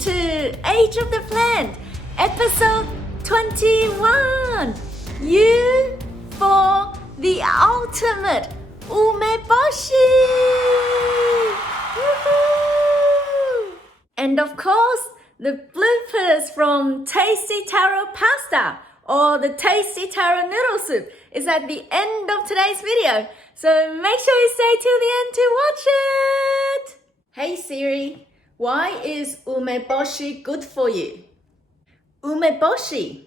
to Age of the Plant, episode 21. You for the ultimate umeboshi! Woohoo! And of course, the bloopers from Tasty Taro Pasta or the Tasty Taro Noodle Soup is at the end of today's video. So make sure you stay till the end to watch it! Hey Siri, why is umeboshi good for you? Umeboshi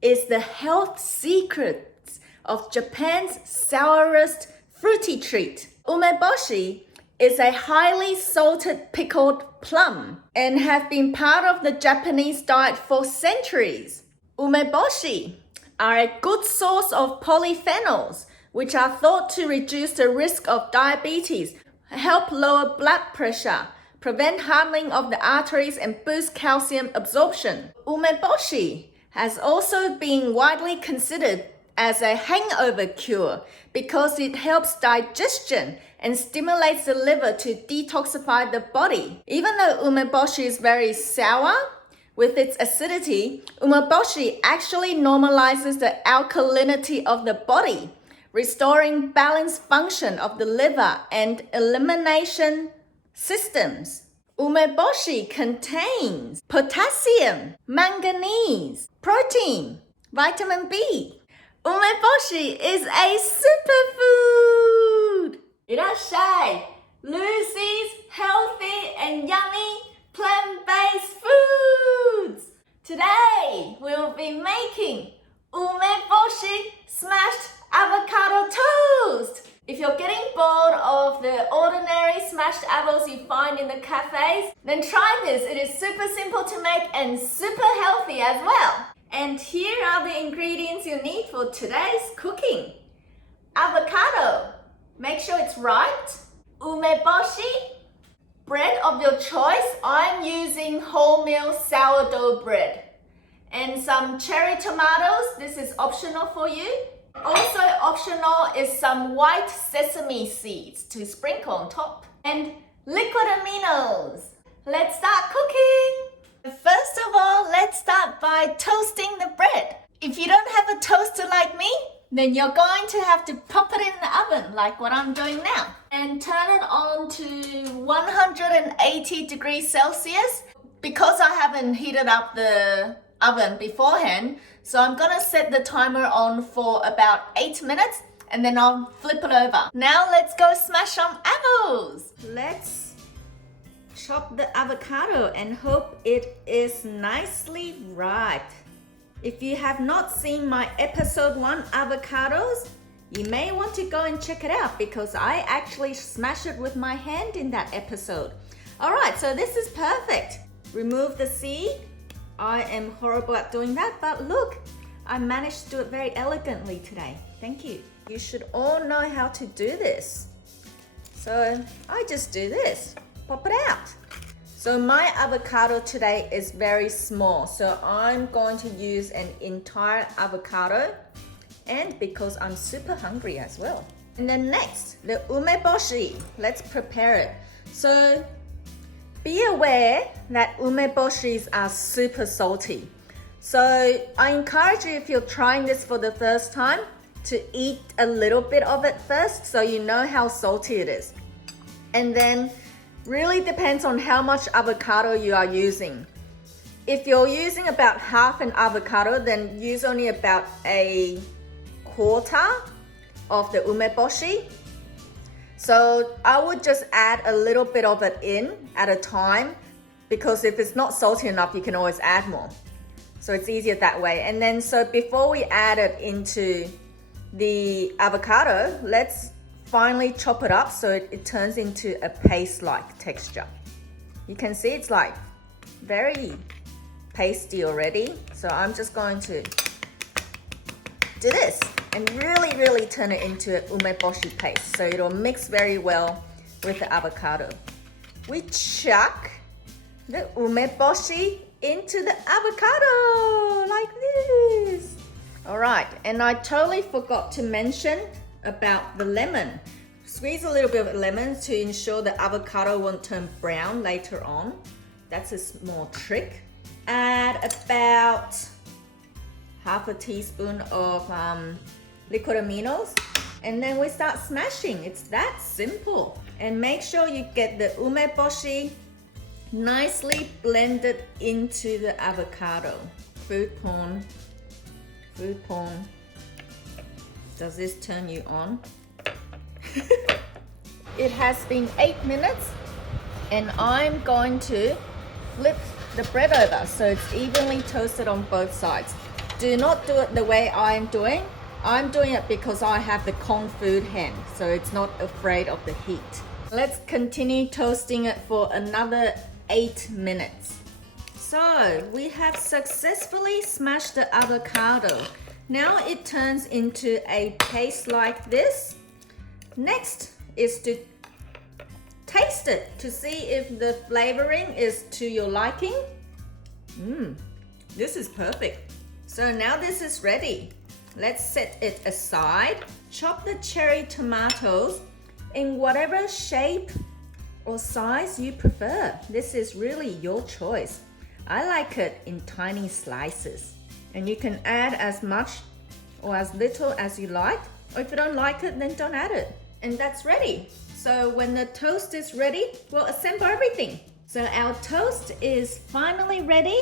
is the health secrets of Japan's sourest fruity treat. Umeboshi is a highly salted pickled plum and have been part of the Japanese diet for centuries. Umeboshi are a good source of polyphenols, which are thought to reduce the risk of diabetes, help lower blood pressure, prevent hardening of the arteries, and boost calcium absorption. Umeboshi has also been widely considered as a hangover cure because it helps digestion and stimulates the liver to detoxify the body. Even though umeboshi is very sour, with its acidity, umeboshi actually normalizes the alkalinity of the body, restoring balanced function of the liver and elimination systems. Umeboshi contains potassium, manganese, protein, vitamin B. Umeboshi is a superfood! Irashai! Lucy's healthy and yummy plant-based foods! Today we'll be making Umeboshi Smashed Avocado Toast! If you're getting bored of the ordinary smashed avos you find in the cafes, then try this. It is super simple to make and super healthy as well. And here are the ingredients you need for today's cooking. Avocado, make sure it's ripe. Umeboshi, bread of your choice. I'm using wholemeal sourdough bread. And some cherry tomatoes, this is optional for you. Also optional is some white sesame seeds to sprinkle on top. And liquid aminos. Let's start cooking. First of all, let's start by toasting the bread. If you don't have a toaster like me, then you're going to have to pop it in the oven like what I'm doing now. And turn it on to 180 degrees Celsius. Because I haven't heated up the oven beforehand, so I'm gonna set the timer on for about 8 minutes and then I'll flip it over. Now let's go smash some avos. Let's chop the avocado and hope it is nicely ripe. If you have not seen my episode 1 avocados, you may want to go and check it out because I actually smashed it with my hand in that episode. Alright, so this is perfect. Remove the seed. I am horrible at doing that, but look, I managed to do it very elegantly today. Thank you. You should all know how to do this. So I just do this, pop it out. So my avocado today is very small, so I'm going to use an entire avocado, and because I'm super hungry as well. And then next, the umeboshi. Let's prepare it. So be aware that umeboshis are super salty. So I encourage you, if you're trying this for the first time, to eat a little bit of it first so you know how salty it is. And then really depends on how much avocado you are using. If you're using about half an avocado, then use only about a quarter of the umeboshi. So I would just add a little bit of it in at a time, because if it's not salty enough, you can always add more. So it's easier that way. And then so before we add it into the avocado, let's finally chop it up so it turns into a paste-like texture. You can see it's like very pasty already. So I'm just going to do this and really turn it into an umeboshi paste so it'll mix very well with the avocado. We chuck the umeboshi into the avocado like this. Alright, and I totally forgot to mention about the lemon. Squeeze a little bit of lemon to ensure the avocado won't turn brown later on. that's a small trick. Add about half a teaspoon of liquid aminos, and then we start smashing. It's that simple. And make sure you get the umeboshi nicely blended into the avocado. Food porn. Does this turn you on? It has been 8 minutes, and I'm going to flip the bread over so it's evenly toasted on both sides. Do not do it the way I'm doing. I'm doing it because I have the Kung Fu hand, so it's not afraid of the heat. Let's continue toasting it for another 8 minutes. So we have successfully smashed the avocado. Now it turns into a paste like this. Next is to taste it to see if the flavoring is to your liking. This is perfect. So now this is ready. Let's set it aside. Chop the cherry tomatoes in whatever shape or size you prefer. This is really your choice. I like it in tiny slices. And you can add as much or as little as you like. Or if you don't like it, then don't add it. And that's ready. So when the toast is ready, we'll assemble everything. So our toast is finally ready.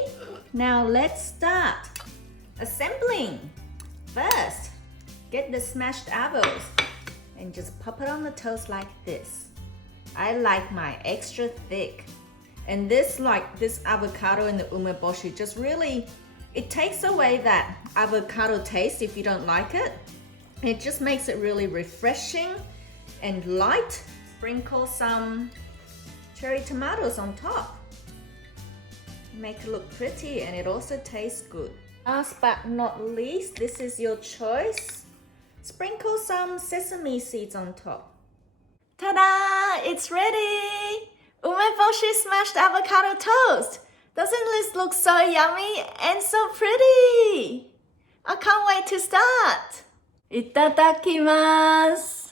Now let's start assembling. First, get the smashed avos and just pop it on the toast like this. I like my extra thick. And this avocado in the umeboshi just really, it takes away that avocado taste if you don't like it. It just makes it really refreshing and light. Sprinkle some cherry tomatoes on top. Make it look pretty, and it also tastes good. Last but not least, this is your choice. Sprinkle some sesame seeds on top. Ta-da! It's ready! Umeboshi Smashed Avocado Toast! Doesn't this look so yummy and so pretty? I can't wait to start! Itadakimasu!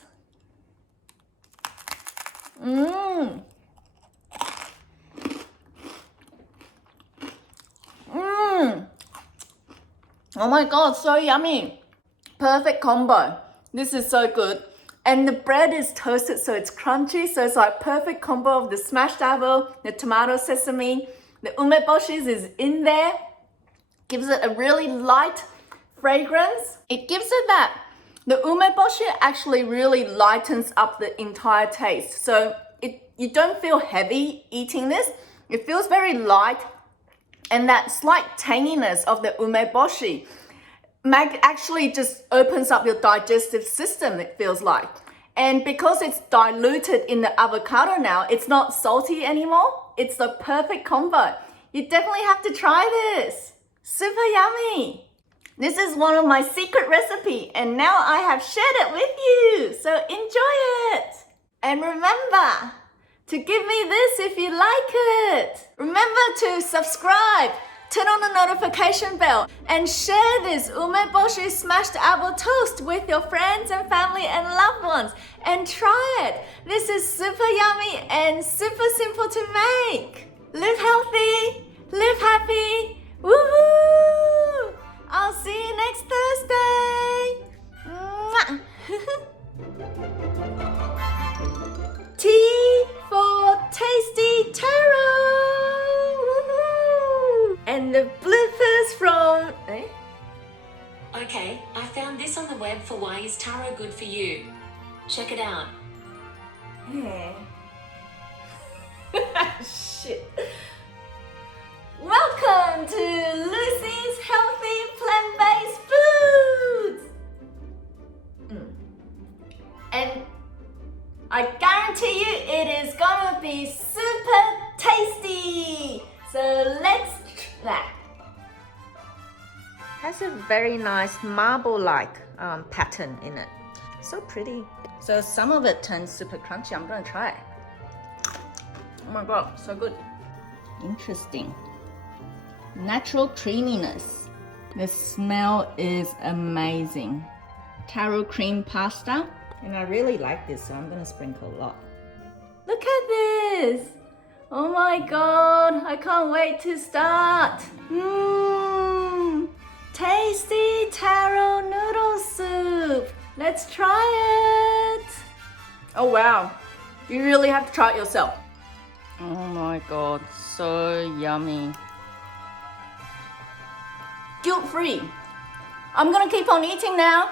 Oh my god, so yummy! Perfect combo. This is so good. And the bread is toasted so it's crunchy, so it's like perfect combo of the smashed avo, the tomato sesame, the umeboshis is in there. Gives it a really light fragrance. It gives it that. The umeboshi actually really lightens up the entire taste. So you don't feel heavy eating this. It feels very light, and that slight tanginess of the umeboshi actually just opens up your digestive system, it feels like. And because it's diluted in the avocado now, it's not salty anymore. It's the perfect combo. You definitely have to try this. Super yummy. This is one of my secret recipes, and now I have shared it with you. So enjoy it. And remember to give me this if you like it. Remember to subscribe, turn on the notification bell, and share this Umeboshi Smashed Avocado Toast with your friends and family and loved ones. And try it. This is super yummy and super simple to make. Live healthy, live happy. Woohoo! I'll see you next Thursday. Mwah. Tea for tasty taro. Woohoo! And the bloopers from... Okay, I found this on the web for why is taro good for you. Check it out. Shit. Welcome to Lucy's Healthy Plant-Based Foods! And I guarantee you it is gonna be super tasty! So let's try. Has a very nice marble-like pattern in it. So pretty. So some of it turns super crunchy. I'm gonna try it. Oh my god, so good. Interesting. Natural creaminess. The smell is amazing. Taro cream pasta. And I really like this, so I'm gonna sprinkle a lot. Look at this! Oh my god, I can't wait to start. Tasty taro noodle soup. Let's try it. Oh wow, you really have to try it yourself. Oh my god, so yummy. Guilt-free. I'm gonna keep on eating now.